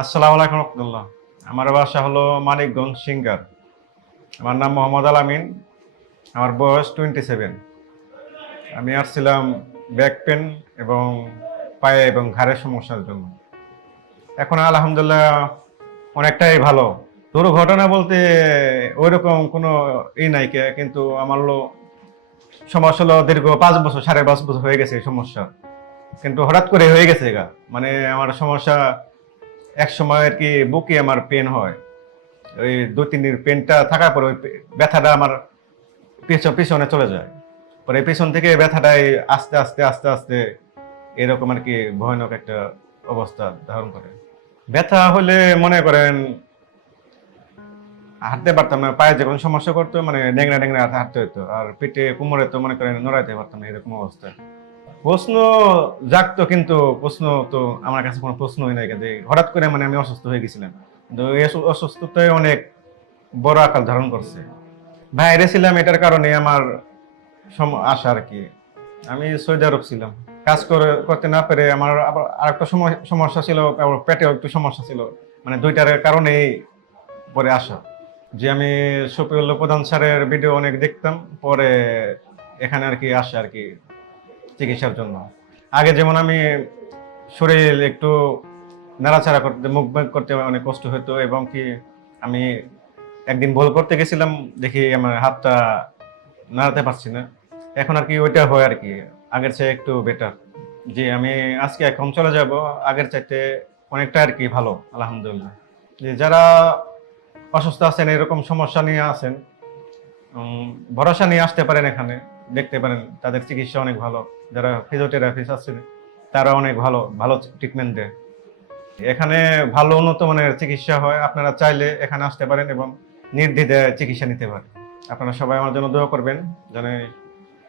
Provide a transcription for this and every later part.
আসসালামু আলাইকুম রহমতুল্লাহ। আমার বাসা হলো মানিকগঞ্জ সিঙ্গার। আমার নাম মোহাম্মদ আল আমিন আমার বয়স টোয়েন্টি সেভেন আমি আসছিলাম ব্যাক পেন এবং পায়ে এবং ঘাড়ের সমস্যার জন্য। এখন আলহামদুলিল্লাহ অনেকটাই ভালো। দুর্ঘটনা বলতে ওইরকম কোনো ই নাই কে, কিন্তু আমার হলো সমস্যা হলো দীর্ঘ পাঁচ বছর সাড়ে পাঁচ বছর হয়ে গেছে এই সমস্যা। কিন্তু হঠাৎ করে হয়ে গেছে গা। মানে আমার সমস্যা এক সময় আর কি বুকে আমার পেন হয়। ওই দু তিন দিন পেনটা থাকার পরে ওই ব্যথাটা আমার পেছন, পেছনে চলে যায়। পরে পেছন থেকে ব্যথাটাই আস্তে আস্তে আস্তে আস্তে এরকম আর কি ভয়ানক একটা অবস্থা ধারণ করে। ব্যথা হলে মনে করেন হাঁটতে পারতাম না, পায়ে যখন সমস্যা করতো মানে ডেংরা ডেংরা হাঁটতে হতো আর পেটে কোমরে তো মনে করেন নড়াইতে পারতাম না, এরকম অবস্থা। প্রশ্ন জাগতো, কিন্তু প্রশ্ন তো আমার কাছে কোনো প্রশ্নই নাই যে হঠাৎ করে মানে আমি অসুস্থ হয়ে গেছিলাম। কিন্তু এই অসুস্থতায় অনেক বড় আকার ধারণ করছে। বাইরে ছিলাম এটার কারণে আমার আশা আর কি। আমি সৌদি আরব ছিলাম। কাজ করে, করতে না পেরে আমার আবার আরেকটা সময়- সমস্যা ছিল আবার পেটেও একটু সমস্যা ছিল। মানে দুইটার কারণেই পরে আসা যে আমি শফিউল্লাহ প্রধান স্যারের ভিডিও অনেক দেখতাম, পরে এখানে আর কি আসে আর কি চিকিৎসার জন্য। আগে যেমন আমি শরীর একটু নাড়াচাড়া করতে, মুখ করতে অনেক কষ্ট হতো এবং কি আমি একদিন ভুল করতে গেছিলাম, দেখি আমার হাতটা নাড়াতে পারছি না। এখন আর কি ওইটা হয় আর কি। আগের চেয়ে একটু বেটার যে আমি আজকে এখন চলে যাব, আগের চাইতে অনেকটা আর কি ভালো, আলহামদুলিল্লাহ। যে যারা অসুস্থ আছেন, এরকম সমস্যা নিয়ে আছেন ভরসা নিয়ে আসতে পারেন এখানে। দেখতে পারেন, তাদের চিকিৎসা অনেক ভালো। যারা ফিজিওথেরাপিস্ট আছে তারা অনেক ভালো ভালো ট্রিটমেন্ট দেয়। এখানে ভালো উন্নত মানের চিকিৎসা হয়, আপনারা চাইলে এখানে আসতে পারেন এবং নির্দ্বিধায় চিকিৎসা নিতে পারেন। আপনারা সবাই আমার জন্য দোয়া করবেন, যেন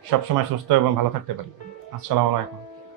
সবসময় সুস্থ এবং ভালো থাকতে পারি। আসসালামু আলাইকুম।